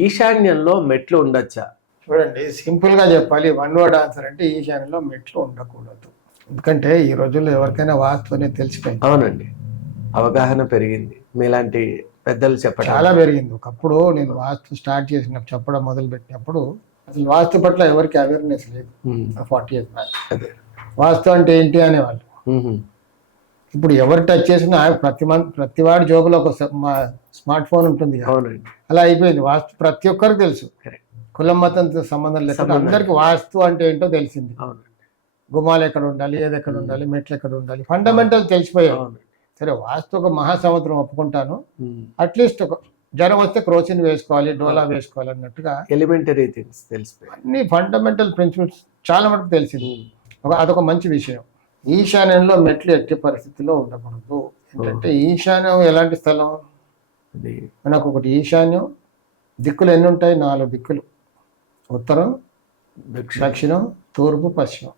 ఈశాన్యంలో మెట్లు ఉండొచ్చా? చూడండి, సింపుల్ గా చెప్పాలి, వన్ వర్డ్ ఆన్సర్ అంటే ఈశాన్యంలో మెట్లు ఉండకూడదు. ఎందుకంటే ఈ రోజుల్లో ఎవరికైనా వాస్తు అనేది తెలిసిపోయింది. అవునండి, అవగాహన పెరిగింది మీలాంటి పెద్దలు చెప్పడం. చాలా పెరిగింది. ఒకప్పుడు నేను వాస్తు స్టార్ట్ చేసినప్పుడు, చెప్పడం మొదలు పెట్టినప్పుడు అసలు వాస్తు పట్ల ఎవరికి అవేర్నెస్ లేదు. 40 years బ్యాక్ అదే. వాస్తు అంటే ఏంటి అనేవాళ్ళు. ఇప్పుడు ఎవరు టచ్ చేసినా ప్రతి వాడి జోబులో ఒక స్మార్ట్ ఫోన్ ఉంటుంది కదా. అవునండి, అలా అయిపోయింది. వాస్తు ప్రతి ఒక్కరికి తెలుసు. Correct. కులం మతంతో సంబంధం లేకుండా అందరికి వాస్తు అంటే ఏంటో తెలిసింది. అవునండి, గుమ్మాలు ఎక్కడ ఉండాలి, ఏది ఎక్కడ ఉండాలి, మెట్లు ఎక్కడ ఉండాలి, ఫండమెంటల్ తెలిసిపోయాయి. అవునండి. సరే, వాస్తు ఒక మహాసముద్రం ఒప్పుకుంటాను. అట్లీస్ట్ ఒక జ్వరం వస్తే క్రోసిన్ వేసుకోవాలి, డోలా వేసుకోవాలి అన్నట్టుగా ఎలిమెంటరీ థింగ్స్ తెలిసిపోయాయి. అన్ని ఫండమెంటల్ ప్రిన్సిపల్స్ చాలా మటుకు తెలిసింది. అదొక మంచి విషయం. ఈశాన్యంలో మెట్లు ఎట్టి పరిస్థితుల్లో ఉండకూడదు. ఏంటంటే ఈశాన్యం ఎలాంటి స్థలం? మనకు ఒకటి ఈశాన్యం, దిక్కులు ఎన్ని ఉంటాయి? 4 దిక్కులు. ఉత్తరం, దక్షిణం, తూర్పు, పశ్చిమం.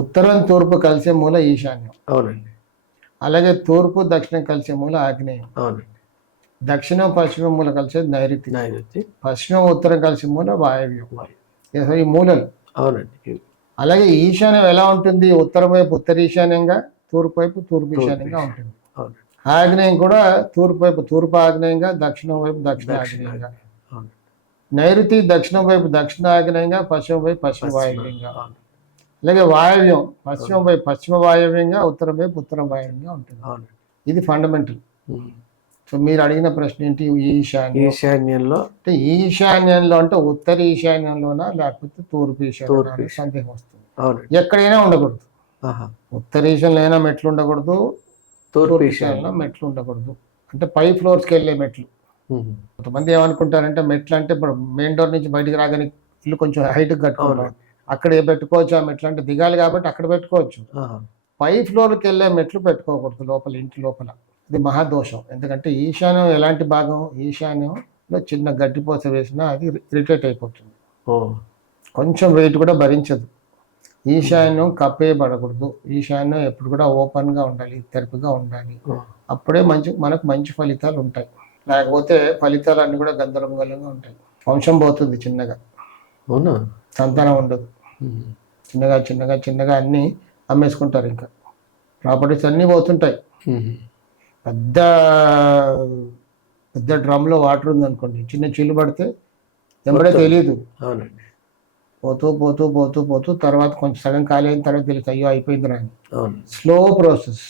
ఉత్తరం తూర్పు కలిసే మూల ఈశాన్యం. అవునండి. అలాగే తూర్పు దక్షిణం కలిసే మూల ఆగ్నేయం. అవునండి. దక్షిణం పశ్చిమం మూల కలిసేది నైరుతి. పశ్చిమం ఉత్తరం కలిసే మూల వాయవ్యం. ఈ మూలలు. అవునండి. అలాగే ఈశాన్యం ఎలా ఉంటుంది? ఉత్తరం వైపు ఉత్తర ఈశాన్యంగా, తూర్పు వైపు తూర్పు ఈశాన్యంగా ఉంటుంది. ఆగ్నేయం కూడా తూర్పు వైపు తూర్పు ఆగ్నేయంగా, దక్షిణం వైపు దక్షిణ ఆగ్నేయంగా. నైరుతి దక్షిణం వైపు దక్షిణ ఆగ్నేయంగా, పశ్చిమ వైపు పశ్చిమ వాయవ్యంగా. అలాగే వాయవ్యం పశ్చిమ వైపు పశ్చిమ వాయవ్యంగా, ఉత్తరం వైపు ఉత్తర వాయవ్యంగా ఉంటుంది. ఇది ఫండమెంటల్. సో మీరు అడిగిన ప్రశ్న ఏంటి? ఈశాన్యంలో అంటే ఈశాన్యంలో అంటే ఉత్తర ఈశాన్యంలోనా లేకపోతే తూర్పు ఈశాన్యంలో సందేహం వస్తుంది. ఎక్కడైనా ఉండకూడదు. ఉత్తర ఈశాన్యంలో అయినా మెట్లు ఉండకూడదు, తూర్పు ఈశాన్యంలో మెట్లు ఉండకూడదు. అంటే పై ఫ్లోర్స్కి వెళ్ళే మెట్లు. కొంతమంది ఏమనుకుంటారంటే మెట్లు అంటే ఇప్పుడు మెయిన్ డోర్ నుంచి బయటకు రాగానే ఇల్లు కొంచెం హైట్ కట్టుకుంటాం, అక్కడ పెట్టుకోవచ్చు. ఆ మెట్లు అంటే దిగాలి కాబట్టి అక్కడ పెట్టుకోవచ్చు. పై ఫ్లోర్కి వెళ్ళే మెట్లు పెట్టుకోకూడదు లోపల, ఇంటి లోపల. ఇది మహాదోషం. ఎందుకంటే ఈశాన్యం ఎలాంటి భాగం? ఈశాన్యంలో చిన్న గడ్డిపోస వేసినా అది ఇరిటేట్ అయిపోతుంది, కొంచెం వెయిట్ కూడా భరించదు. ఈశాన్యం కప్పేయబడకూడదు. ఈశాన్యం ఎప్పుడు కూడా ఓపెన్గా ఉండాలి, తెరపుగా ఉండాలి. అప్పుడే మనకు మంచి ఫలితాలు ఉంటాయి. లేకపోతే ఫలితాలు అన్నీ కూడా గందరగోళంగా ఉంటాయి. వంశం పోతుంది చిన్నగా, సంతానం ఉండదు. చిన్నగా చిన్నగా చిన్నగా అన్నీ అమ్మేసుకుంటారు. ఇంకా ప్రాపర్టీస్ అన్నీ పోతుంటాయి. పెద్ద పెద్ద డ్రమ్లో వాటర్ ఉందనుకోండి, చిన్న చిల్లు పడితే ఎవడే తెలియదు. పోతూ పోతూ పోతూ పోతూ తర్వాత కొంచెం సగం ఖాళీ అయిన తర్వాత తెలుసు, అయ్యో అయిపోయిందిరా అని. Slow process.